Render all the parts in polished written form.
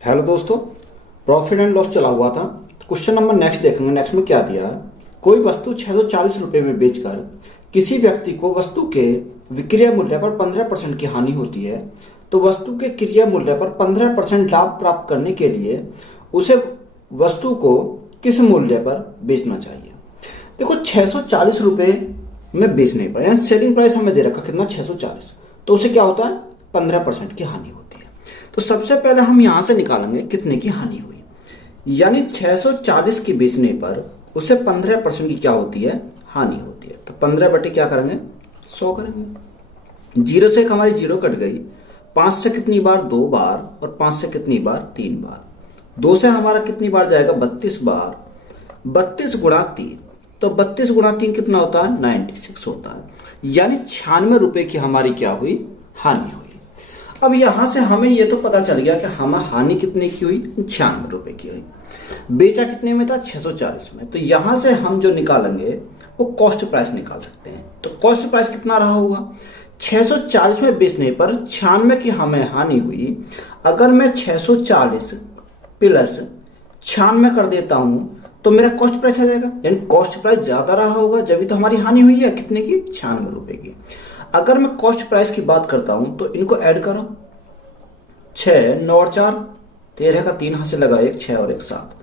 Hello दोस्तों, profit and loss चला हुआ था। क्वेश्चन नंबर नेक्स्ट देखेंगे। नेक्स्ट में क्या दिया है, कोई वस्तु 640 रुपये में बेचकर किसी व्यक्ति को वस्तु के विक्रय मूल्य पर 15% की हानि होती है, तो वस्तु के क्रय मूल्य पर 15% लाभ प्राप्त करने के लिए उसे वस्तु को किस मूल्य पर बेचना चाहिए। देखो 640 रुपये में बेचने पर, सेलिंग प्राइस हमें दे रखा कितना 640, तो उसे क्या होता है 15% की हानि होती है। तो सबसे पहले हम यहां से निकालेंगे कितने की हानि हुई, यानी 640 की बेचने पर उसे 15% की क्या होती है, हानि होती है। तो 15 बटे क्या करेंगे 100 करेंगे। जीरो से हमारी जीरो कट गई, 5 से कितनी बार 2 बार, और 5 से कितनी बार 3 बार, 2 से हमारा कितनी बार जाएगा 32 बार, 32 गुणा 3, तो 32 गुणा 3 कितना होता है 96 होता है, यानी 96 रुपए की हमारी क्या हुई, हानि हुई। अब यहां से हमें यह तो पता चल गया कि हमें हानि कितने की हुई, 96 रुपए की हुई। बेचा कितने में था 640 में, तो यहां से हम जो निकालेंगे वो कॉस्ट प्राइस निकाल सकते हैं। तो कॉस्ट प्राइस कितना रहा होगा, 640 में बेचने पर 96 की हमें हानि हुई। अगर मैं 640 प्लस 96 कर देता हूं तो मेरा कॉस्ट प्राइस आ जाएगा, यानी कॉस्ट प्राइस ज्यादा रहा होगा, जब तो हमारी हानि हुई है कितने की 96 रुपए की। अगर मैं कॉस्ट प्राइस की बात करता हूं तो इनको ऐड करो, 6 9 और 4 13 का 3 हाथ से लगा, 1 6 और 1 7,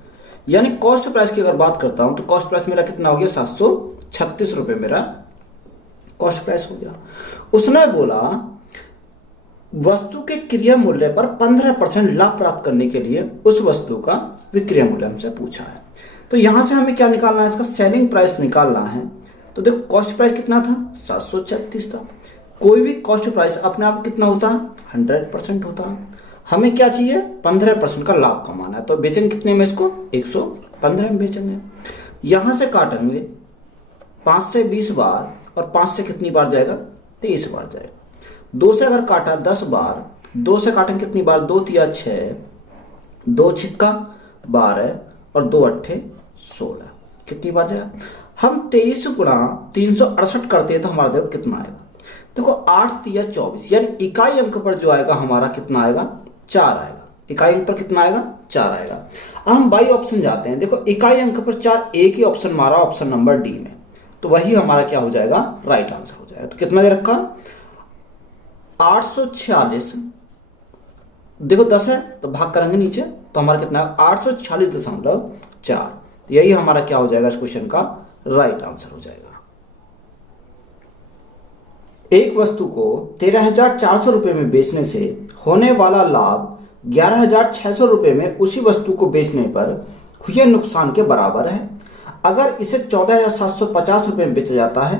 यानी कॉस्ट प्राइस की अगर बात करता हूं तो कॉस्ट प्राइस मेरा कितना हो गया 736 रुपए मेरा कॉस्ट प्राइस हो गया। उसने बोला वस्तु के क्रय मूल्य पर 15% लाभ प्राप्त करने के लिए उस वस्तु का विक्रय मूल्य हमसे पूछा है। तो यहां से हमें क्या निकालना है, इसका सेलिंग प्राइस निकालना है। तो देखो कॉस्ट प्राइस कितना था 736 था। कोई भी कॉस्ट प्राइस अपने आप कितना होता है 100% होता है। हमें क्या चाहिए 15% का लाभ कमाना है, तो बेचेंगे कितने में इसको 115 में बेचेंगे। यहां से काटेंगे 5 से 20 बार, और 5 से कितनी बार जाएगा 23 बार जाएगा। 2 से अगर काटा 10 बार, 2 से काटेंगे कितनी बार 2 तिया 6, 2 छिक्का 12, और 2 अट्ठे 16, कितनी बार जाएगा। हम 23 गुणा 368 करते हैं तो हमारा देखो कितना आएगा, देखो 8 तिया 24, यानी इकाई अंक पर जो आएगा हमारा कितना आएगा 4 आएगा। इकाई अंक पर कितना आएगा 4 आएगा। अब हम बाई ऑप्शन जाते हैं, देखो इकाई अंक पर 4 एक ही ऑप्शन मारा, ऑप्शन नंबर डी में, तो वही हमारा क्या हो जाएगा राइट आंसर हो जाएगा। तो कितना दे रखा 846, देखो 10 है तो भाग करेंगे नीचे, तो हमारा कितना 846.4, तो यही हमारा क्या हो जाएगा इस क्वेश्चन का राइट आंसर हो जाएगा। एक वस्तु को 13,400 रुपए में बेचने से होने वाला लाभ 11,600 रुपए में उसी वस्तु को बेचने पर हुए नुकसान के बराबर है। अगर इसे 14,750 रुपए में बेचा जाता है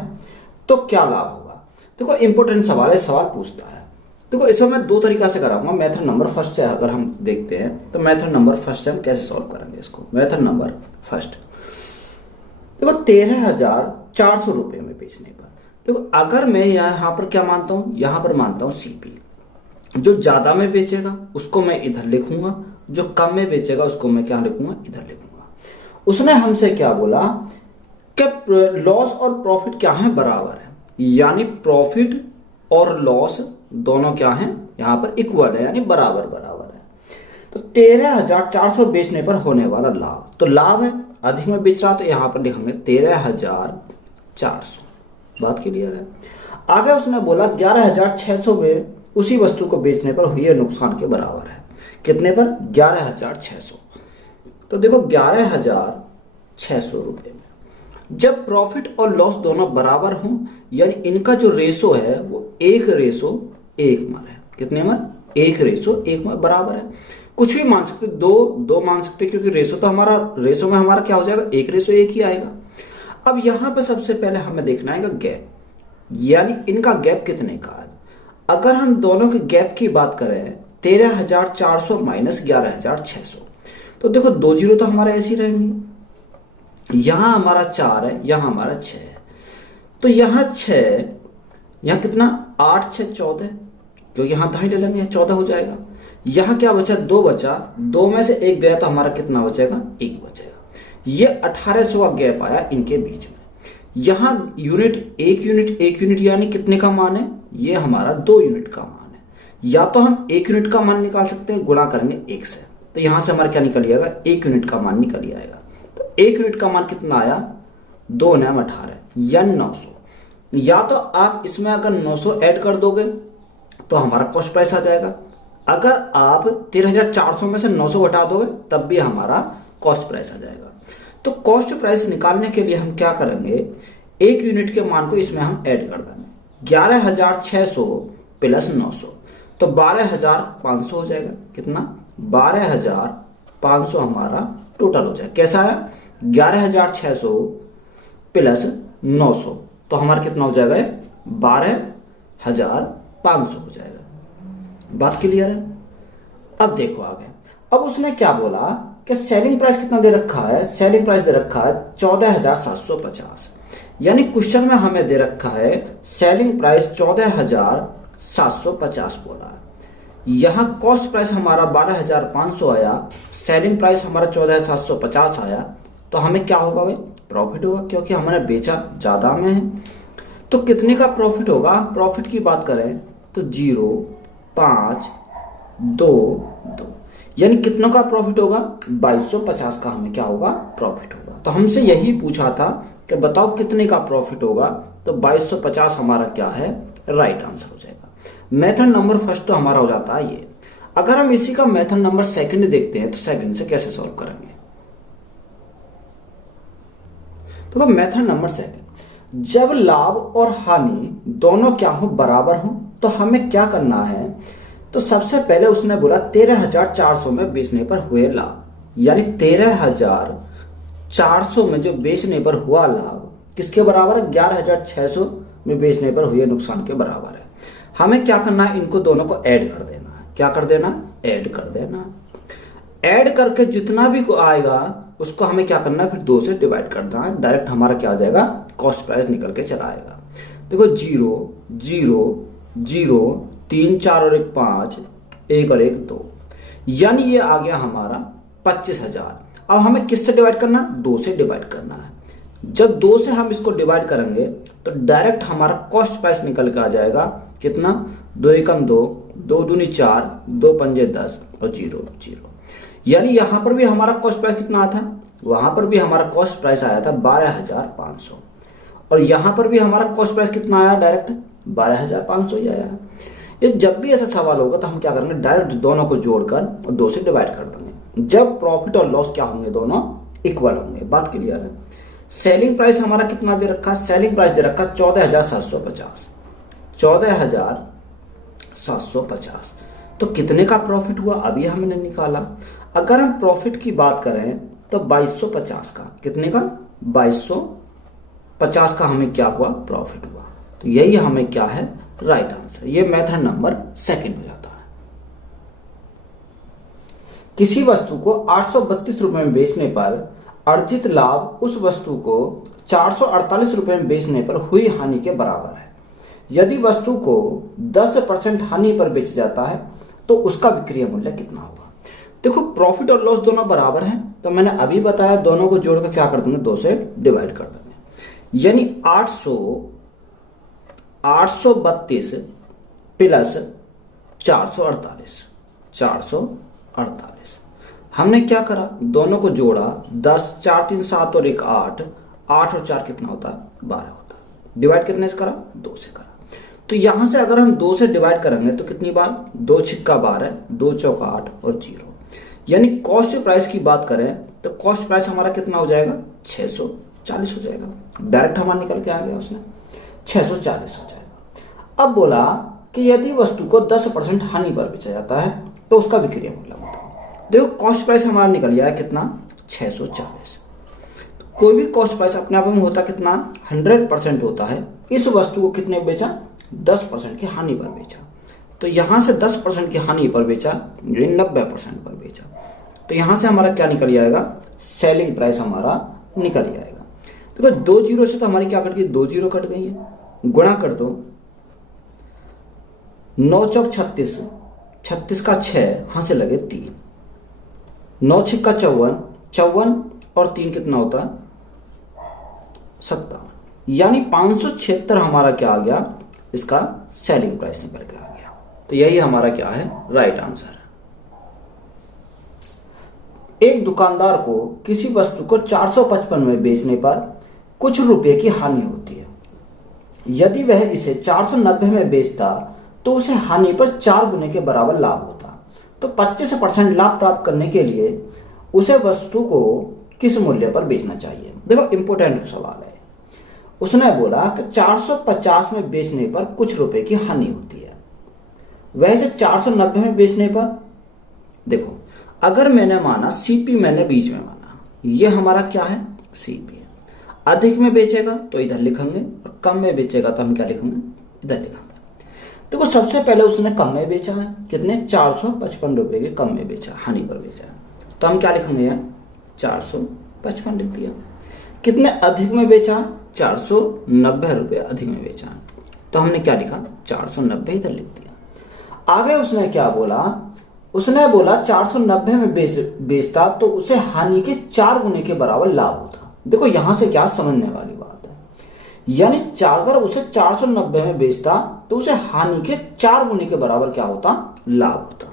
तो क्या लाभ होगा। देखो इंपोर्टेंट सवाल है, सवाल पूछता है। देखो इसमें मैं 2 तरीका से कराऊंगा। मेथड नंबर फर्स्ट से अगर हम देखते हैं तो मेथड नंबर फर्स्ट से हम कैसे सॉल्व करेंगे इसको। मेथड नंबर फर्स्ट, देखो 13,400 रुपए में बेचने पर, देखो अगर मैं यहां पर क्या मानता हूं, यहां पर मानता हूं सीपी, जो ज्यादा में बेचेगा उसको मैं इधर लिखूंगा, जो कम में बेचेगा उसको मैं क्या लिखूंगा इधर लिखूंगा। उसने हमसे क्या बोला कि लॉस और प्रॉफिट क्या है बराबर है, यानी प्रॉफिट और लॉस दोनों क्या है यहां पर इक्वल है, यानी बराबर बराबर है। तो 13,400 बेचने पर होने वाला लाभ, तो लाभ है अधिक में बेच रहा, तो यहां पर लिखेंगे 13,400, बात क्लियर है। आगे उसने बोला 11,600 में उसी वस्तु को बेचने पर हुए नुकसान के बराबर है, कितने पर 11,600। तो देखो 11,600 रुपए में जब प्रॉफिट और लॉस दोनों बराबर हों, यानी इनका जो रेशो है वो 1:1 में है, कितने में 1:1 में बराबर है। कुछ भी मान सकते, 2 मान सकते, क्योंकि रेशो तो हमारा, रेशो में हमारा क्या हो जाएगा 1:1 ही आएगा। अब यहां पर सबसे पहले हमें देखना है गैप, यानी इनका गैप कितने का है। अगर हम दोनों के गैप की बात करें 13,400 माइनस 11,600, तो देखो 2 जीरो तो हमारा ऐसे ही रहेंगे। यहां हमारा 4 है, यहां हमारा 6 है, तो यहां 6, यहां कितना 8 6 14, क्योंकि यहां 2.5 ले लेंगे 14 हो जाएगा। यहां क्या बचा 2 बचा, 2 में से 1 गया तो हमारा कितना बचेगा 1 बचेगा। ये 1800 का गैप आया इनके बीच में। यहां यूनिट 1 यूनिट यानी कितने का मान है, ये हमारा 2 यूनिट का मान है। या तो हम 1 यूनिट का मान निकाल सकते हैं, गुणा करेंगे 1 से, तो यहां से हमारा क्या निकल आएगा, 1 यूनिट का मान निकल आएगा। तो 1 यूनिट का मान कितना आया, 2 9 18 या 900। या तो आप इसमें अगर 900 ऐड कर दोगे तो हमारा कॉस्ट प्राइस आ जाएगा, अगर आप 13,400 में से 900 घटा दोगे तब भी हमारा कॉस्ट प्राइस आ जाएगा। तो कॉस्ट प्राइस निकालने के लिए हम क्या करेंगे, 1 यूनिट के मान को इसमें हम ऐड कर देंगे, 11,600 प्लस 900 तो 12,500 हो जाएगा। कितना, 12,500 हमारा टोटल हो जाएगा। कैसा है, 11,600 प्लस 900 तो हमारा कितना हो जाएगा, 12,500 हो जाएगा। बात क्लियर है। अब देखो आगे, अब उसने क्या बोला कि सेलिंग प्राइस कितना दे रखा है, सेलिंग प्राइस दे रखा है 14,750। यानी क्वेश्चन में हमें दे रखा है सेलिंग प्राइस 14,750 बोला है, यहां कॉस्ट प्राइस हमारा 12,500 आया, सेलिंग प्राइस हमारा 14,750 आया, तो हमें क्या होगा भाई, प्रॉफिट होगा, क्योंकि हमने बेचा ज्यादा में है। तो कितने का प्रॉफिट होगा, प्रॉफिट की बात करें तो 0 5 2 2 यानी कितनों का प्रॉफिट होगा, 2250 का हमें क्या होगा, प्रॉफिट होगा। तो हमसे यही पूछा था कि बताओ कितने का प्रॉफिट होगा, तो 2250 हमारा क्या है, राइट आंसर हो जाएगा। मेथड नंबर फर्स्ट तो हमारा हो जाता है ये। अगर हम इसी का मेथड नंबर सेकंड देखते हैं तो सेकंड से कैसे सॉल्व करेंगे, तो मेथड नंबर सेकंड, जब लाभ और हानि दोनों क्या हो, बराबर हो, तो हमें क्या करना है, तो सबसे पहले उसने बोला 13,400 में बेचने पर हुए लाभ, यानी 13,400 में जो बेचने पर हुआ लाभ किसके बराबर है, 11,600 में बेचने पर हुए नुकसान के बराबर है। हमें क्या करना है, इनको दोनों को ऐड कर देना है। क्या कर देना, ऐड कर देना। ऐड करके जितना भी आएगा उसको हमें क्या करना है, फिर 2 से डिवाइड करना है, डायरेक्ट हमारा क्या आ जाएगा, कॉस्ट प्राइस निकल के चला आएगा। देखो 0 0 0 3 4 और 1 5, 1 और 1 2, यानी ये आ गया हमारा 25,000। अब हमें किससे डिवाइड करना, 2 से डिवाइड करना है। जब 2 से हम इसको डिवाइड करेंगे तो डायरेक्ट हमारा कॉस्ट प्राइस निकल के आ जाएगा, कितना, 2 एकम 2, 2 दूनी 4, 2 पंजे 10 और 0 0। यानी यहां पर भी हमारा कॉस्ट प्राइस कितना आया था, वहां पर भी हमारा कॉस्ट प्राइस आया था 12,500, और यहां पर भी हमारा कॉस्ट प्राइस कितना आया, डायरेक्ट 12,500 ही आया। ये जब भी ऐसा सवाल होगा तो हम क्या करेंगे, डायरेक्ट दोनों को जोड़कर 2 से डिवाइड कर देंगे, जब प्रॉफिट और लॉस क्या होंगे, दोनों इक्वल होंगे। बात क्लियर है। सेलिंग प्राइस हमारा कितना दे रखा है, सेलिंग प्राइस दे रखा है 14,750, 14,750। तो कितने का प्रॉफिट हुआ, अभी हमने निकाला। अगर हम प्रॉफिट की बात करें तो 2250 का, कितने का, 2250 का हमें क्या हुआ, प्रॉफिट हुआ। तो यही हमें क्या है, राइट आंसर। ये मेथड नंबर सेकंड हो जाता है। किसी वस्तु को 832 रुपए में बेचने पर अर्जित लाभ उस वस्तु को 448 रुपए में बेचने पर हुई हानि के बराबर है। यदि वस्तु को 10% हानि पर बेचा जाता है तो उसका विक्रय मूल्य कितना होगा। देखो प्रॉफिट और लॉस दोनों बराबर हैं, तो मैंने अभी बताया दोनों को जोड़कर क्या कर देंगे, 2 से डिवाइड कर देंगे। यानी 832 प्लस 448, हमने क्या करा, दोनों को जोड़ा, 10 4 3 7 और 1 8, 8 और 4 कितना होता है, 12 होता है। डिवाइड कितने से करा, 2 से करा। तो यहां से अगर हम 2 से डिवाइड करेंगे तो कितनी बार, 2 छिक्का 12, 2 चौका 8 और 0। यानी कॉस्ट प्राइस की बात करें तो कॉस्ट प्राइस हमारा कितना हो जाएगा, 640 हो जाएगा। डायरेक्ट हमारा निकल के आ गया उसने, 640 हो जाएगा। अब बोला कि यदि वस्तु को 10% हानि पर बेचा जाता है तो उसका विक्रय मूल्य बताओ। देखो कॉस्ट प्राइस हमारा निकल गया है कितना, 640। तो कोई भी कॉस्ट प्राइस अपने आप में होता कितना, 100% होता है। इस वस्तु को कितने बेचा, 10% की हानि पर बेचा। तो यहां से 10% की हानि पर बेचा, 90% पर बेचा। तो यहां से हमारा क्या निकल जाएगा, सेलिंग प्राइस हमारा निकल जाएगा। देखो 2 जीरो से तो हमारी क्या कट गई, 2 जीरो कट गई है, गुणा कर दो, 9 चौक 36, 36 का 6, हां से लगे 3, 9 छिक्का 54, 54 और 3 कितना होता है, 57। यानी 576 हमारा क्या आ गया, इसका सेलिंग प्राइस निकल के आ गया। तो यही हमारा क्या है, राइट आंसर है। एक दुकानदार को किसी वस्तु को 455 में बेचने पर कुछ रुपए की हानि होती है। यदि वह इसे 490 में बेचता तो उसे हानि पर 4 गुने के बराबर लाभ होता। तो 25% लाभ प्राप्त करने के लिए उसे वस्तु को किस मूल्य पर बेचना चाहिए। देखो इंपोर्टेंट सवाल है। उसने बोला कि 450 में बेचने पर कुछ रुपए की हानि होती है, वैसे 490 में बेचने पर, देखो अगर मैंने माना सीपी मैंने बीच में माना, ये हमारा क्या है सीपी है। अधिक में बेचेगा तो इधर लिखेंगे और कम में बेचेगा तो हम क्या लिखेंगे इधर लिखेंगे। देखो सबसे पहले उसने कम में बेचा है, कितने 455 रुपए के कम में बेचा, हानि पर बेचा है, तो हम क्या लिखेंगे 455 लिख दिया। कितने अधिक में बेचा 490 रुपए अधिक में बेचा, तो हमने क्या लिखा 490 इधर लिख दिया। आगे उसने क्या बोला, उसने बोला 490 में बेचता तो उसे हानि के 4 गुने के बराबर लाभ होता। देखो यहां से क्या समझने वाली बात है, यानी अगर उसे 490 में बेचता तो उसे हानि के 4 गुने के बराबर क्या होता लाभ होता।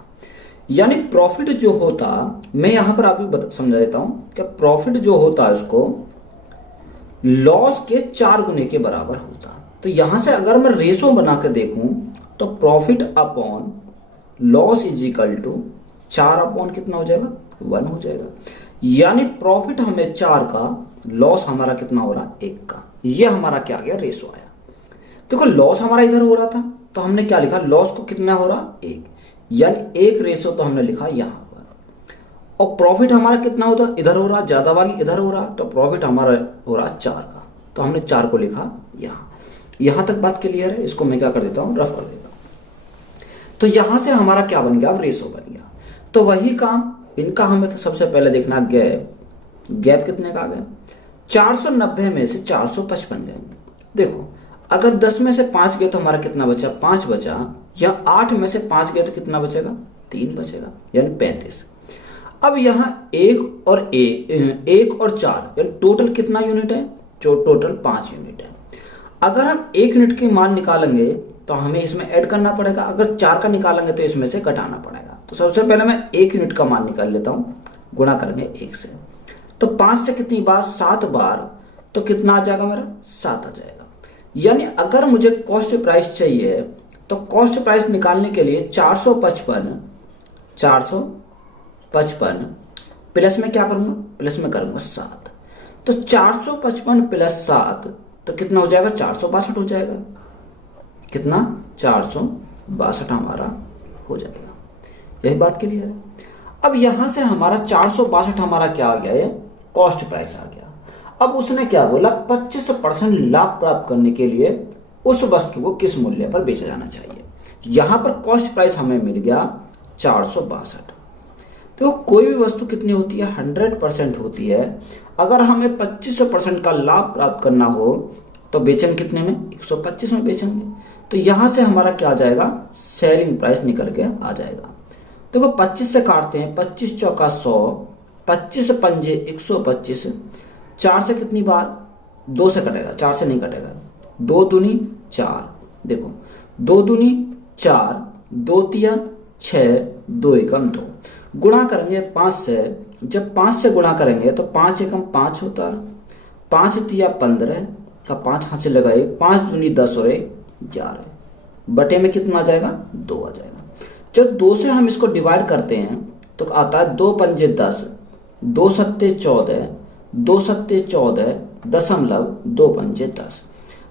यानी प्रॉफिट जो होता, मैं यहां पर आपको समझा देता हूं कि प्रॉफिट जो होता है उसको लॉस के 4 गुने के बराबर होता। तो यहां से अगर मैं रेशो बना के देखूं तो profit upon loss is equal to 4 upon कितना हो जाएगा 1 हो जाएगा। यानी प्रॉफिट हमें 4 का, लॉस हमारा कितना हो रहा 1 का। ये हमारा क्या आ गया रेशो आया। देखो लॉस हमारा इधर हो रहा था तो हमने क्या लिखा, लॉस को कितना हो रहा 1, यानी 1 रेशो तो हमने लिखा यहां पर। और प्रॉफिट हमारा कितना होता इधर हो रहा, ज्यादा वाली इधर हो रहा, तो प्रॉफिट हमारा हो रहा 4 का, तो हमने 4 को लिखा यहां तक बात क्लियर है। इसको मैं क्या कर देता हूं रफ कर देता हूं। तो यहां से हमारा क्या बन गया रेशो बन गया। तो वही काम इनका हमें सबसे पहले देखना गैप कितने का आ गया 490 में से 455 गए। देखो अगर 10 में से 5 गए तो हमारा कितना बचा 5 बचा, या 8 में से 5 गए तो कितना बचेगा 3 बचेगा, यानी 35। अब यहाँ 1 और 4 यानी टोटल कितना यूनिट है, जो टोटल 5 यूनिट है। अगर हम 1 यूनिट की मान निकालेंगे तो हमें इसमें ऐड करना पड़ेगा, अगर 4 का निकालेंगे तो इसमें से घटाना पड़ेगा। तो सबसे पहले मैं 1 यूनिट का मान निकाल लेता हूं, गुणा करेंगे 1 से, तो 5 से कितनी बार 7 बार, तो कितना आ जाएगा मेरा 7 आ जाएगा। यानी अगर मुझे कॉस्ट प्राइस चाहिए तो कॉस्ट प्राइस निकालने के लिए 455 प्लस में क्या करूंगा, प्लस में करूंगा 7, तो 455 प्लस 7 तो कितना हो जाएगा 462 हो जाएगा। कितना 462 हमारा हो जाएगा। यही बात क्लियर है। अब यहां से हमारा 462 हमारा क्या आ गया, कॉस्ट प्राइस आ गया। अब उसने क्या बोला 25% लाभ प्राप्त करने के लिए उस वस्तु को किस मूल्य पर बेचा जाना चाहिए। यहां पर कॉस्ट प्राइस हमें मिल गया 462। तो कोई भी वस्तु कितनी होती है 100% होती है। अगर हमें 25% का लाभ प्राप्त करना हो तो बेचेंगे कितने में 125 में बेचेंगे। तो यहां से हमारा क्या आ जाएगा सेलिंग प्राइस निकल के आ जाएगा। देखो 25 से काटते हैं, 25 चौका 100, 25 पंजे 125, 4 से कितनी बार 2 से कटेगा, 4 से नहीं कटेगा, 2 दूनी 4, देखो 2 दूनी 4, 2 तिया 6, 2 एकम 2, गुणा करेंगे 5 से। जब 5 से गुणा करेंगे तो 5 एकम 5 होता है, 5 तिया 15 का 5 हाथ से लगाए, 5 दूनी 10 और 11, बटे में कितना आ जाएगा 2 आ जाएगा। जब 2 से हम इसको डिवाइड करते हैं तो आता है 2 पंजे 10, 2 सत्ते 14, 2 सत्ते 14 दशमलव 2 पंजे 10,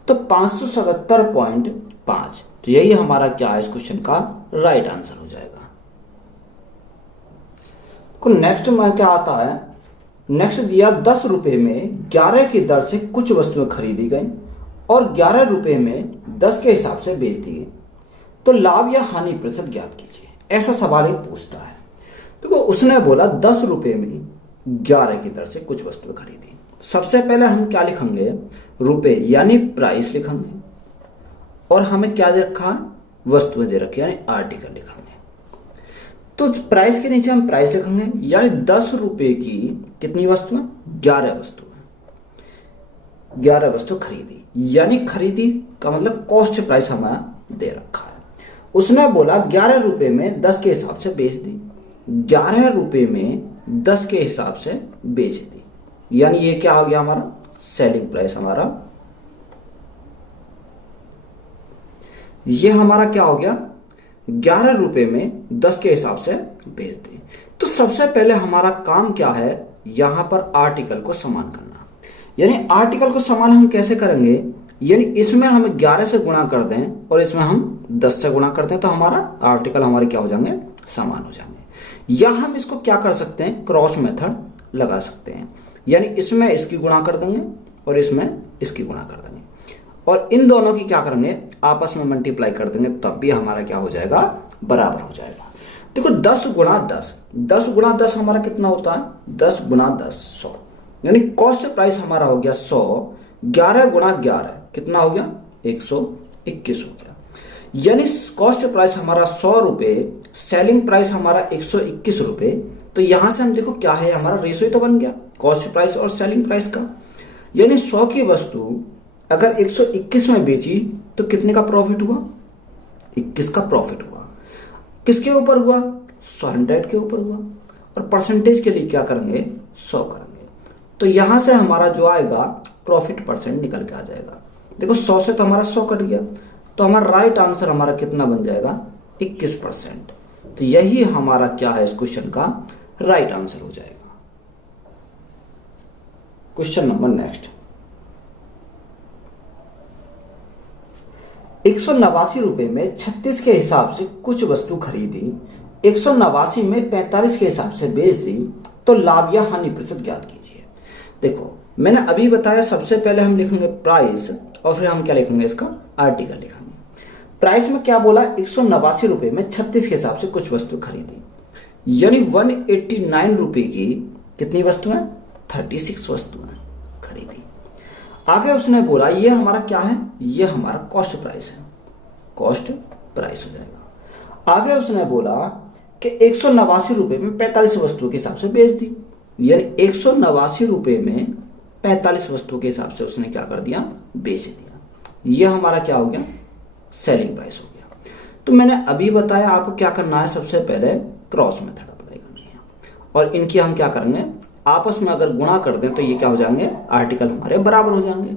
तो 577.5। तो यही हमारा क्या है इस क्वेश्चन का राइट आंसर हो जाएगा। नेक्स्ट में क्या आता है, नेक्स्ट दिया 10 रुपए में 11 की दर से कुछ वस्तुएं खरीदी गई और 11 रुपए में 10 के हिसाब से बेच दी गई, तो लाभ या हानि प्रतिशत ज्ञात कीजिए। ऐसा सवाल ही पूछता है। देखो उसने बोला 10 रुपए में 11 की दर से कुछ वस्तुएं खरीदी। सबसे पहले हम क्या लिखेंगे रुपए यानी प्राइस लिखेंगे, और हमें क्या दे रखा वस्तुएं दे रखी यानी आर्टिकल लिखेंगे। तो प्राइस के नीचे हम प्राइस लिखेंगे, यानी 10 रुपए की कितनी वस्तुएं 11 वस्तुएं, 11 वस्तु खरीदी, यानी खरीदी का मतलब कॉस्ट प्राइस हमें दे रखा है। उसने बोला 11 रुपए में 10 के हिसाब से बेच दी, 11 रुपए में 10 के हिसाब से बेच दी, यानी ये क्या हो गया हमारा सेलिंग प्राइस हमारा, ये हमारा क्या हो गया 11 रुपए में 10 के हिसाब से बेच दी। तो सबसे पहले हमारा काम क्या है, यहां पर आर्टिकल को समान करना। यानी आर्टिकल को समान हम कैसे करेंगे, यानी इसमें हम 11 से गुणा कर दें और इसमें हम 10 से गुणा कर दें, तो हमारा आर्टिकल हमारे क्या हो जाएंगे, समान हो जाएंगे। या हम इसको क्या कर सकते हैं, क्रॉस मेथड लगा सकते हैं, यानी इसमें इसकी गुणा कर देंगे और इसमें इसकी गुणा कर देंगे और इन दोनों की क्या करेंगे, आपस में मल्टीप्लाई कर देंगे, तब भी हमारा क्या हो जाएगा, बराबर हो जाएगा। देखो 10 गुणा 10, 10 गुणा 10 हमारा कितना होता है, 10 गुणा 10 100, यानी कॉस्ट प्राइस हमारा हो गया 100, 11 गुणा 11 कितना हो गया 121 हो गया, यानी कॉस्ट प्राइस हमारा 100 रुपए, सेलिंग प्राइस हमारा 121 रुपए। तो यहां से हम देखो क्या है, हमारा रेशो ही तो बन गया कॉस्ट प्राइस और सेलिंग प्राइस का, यानी 100 की वस्तु अगर 121 में बेची तो कितने का प्रॉफिट हुआ, 21 का प्रॉफिट हुआ। किसके ऊपर हुआ, 100 के ऊपर हुआ, और परसेंटेज के लिए क्या करेंगे, 100 करेंगे। तो यहां से हमारा जो आएगा प्रॉफिट परसेंट निकल के आ जाएगा। देखो 100 से तो हमारा 100 कट गया, तो हमारा राइट आंसर हमारा कितना बन जाएगा, 21%। तो यही हमारा क्या है, इस क्वेश्चन का राइट आंसर हो जाएगा। क्वेश्चन नंबर नेक्स्ट, 189 रुपए में 36 के हिसाब से कुछ वस्तु खरीदी, 189 में 45 के हिसाब से बेच दी, तो लाभ या हानि प्रतिशत ज्ञात कीजिए। देखो मैंने अभी बताया, सबसे पहले हम लिखेंगे प्राइस और फिर हम क्या लिखेंगे, इसका आर्टिकल लिखेंगे। प्राइस में क्या बोला, 189 रुपए में 36 के हिसाब से कुछ वस्तु खरीदी, यानी 189 रुपए की कितनी वस्तुएं, 36 वस्तुएं खरीदी। आगे उसने बोला ये हमारा क्या है, ये हमारा कॉस्ट प्राइस है, कॉस्ट प्राइस हो जाएगा। आगे उसने बोला कि 189 रुपए में 45 वस्तुओं के हिसाब से बेच दी, यानी 189 रुपए में 45 वस्तुओं के हिसाब से उसने क्या कर दिया, बेच दिया। ये हमारा क्या हो गया, सेलिंग प्राइस हो गया। तो मैंने अभी बताया आपको क्या करना है, सबसे पहले क्रॉस मेथड अप्लाई करनी है और इनकी हम क्या करेंगे, आपस में अगर गुणा कर दें तो ये क्या हो जाएंगे, आर्टिकल हमारे बराबर हो जाएंगे।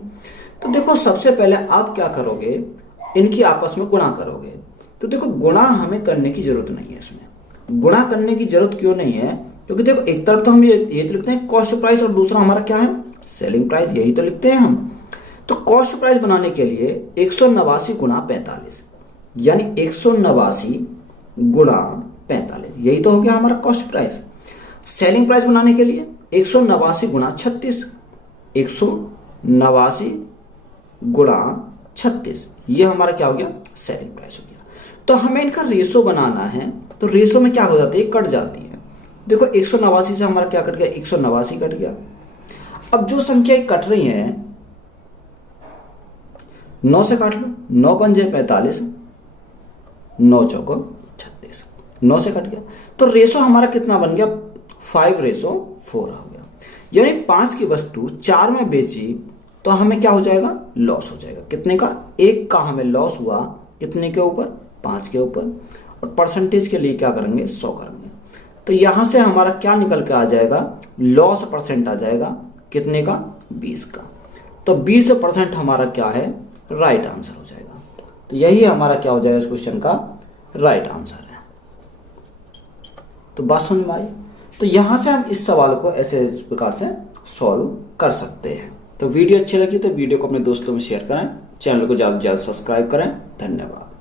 तो देखो सबसे पहले आप क्या करोगे, इनकी आपस में गुणा करोगे। तो देखो गुणा हमें करने की जरूरत नहीं है, इसमें गुणा करने की जरूरत क्यों नहीं है, क्योंकि देखो एक तरफ तो हम ये तो लिखते हैं कॉस्ट प्राइस और दूसरा हमारा क्या है, सेलिंग प्राइस, यही तो लिखते हैं हम। तो कॉस्ट प्राइस बनाने के लिए 189 गुणा 45, यानी 189 गुणा 45, यही तो हो गया हमारा कॉस्ट प्राइस। सेलिंग प्राइस बनाने के लिए 189 गुणा 36, 189 गुणा 36, ये हमारा क्या हो गया, सेलिंग प्राइस हो गया। तो हमें इनका रेशो बनाना है, तो रेशो में क्या हो जाती है, कट जाती है। देखो 189 से हमारा क्या कट गया, 189 कट गया। अब जो संख्या कट रही है 9 से काट लो, 9 पंजे 45, 9 चौको 36, 9 से कट गया। तो रेशो हमारा कितना बन गया, 5:4 हो गया। यानी 5 की वस्तु 4 में बेची तो हमें क्या हो जाएगा, लॉस हो जाएगा। कितने का, 1 का हमें लॉस हुआ, कितने के ऊपर, 5 के ऊपर। और परसेंटेज के लिए क्या करेंगे, 100 करेंगे। तो यहां से हमारा क्या निकल के आ जाएगा, लॉस परसेंट आ जाएगा, कितने का, 20 का। तो 20% हमारा क्या है, राइट आंसर हो जाएगा। तो यही हमारा क्या हो जाएगा, इस क्वेश्चन का राइट आंसर है। तो बात समझ में आई। तो यहां से हम इस सवाल को ऐसे इस प्रकार से सॉल्व कर सकते हैं। तो वीडियो अच्छी लगी तो वीडियो को अपने दोस्तों में शेयर करें, चैनल को ज्यादा से ज्यादा सब्सक्राइब करें। धन्यवाद।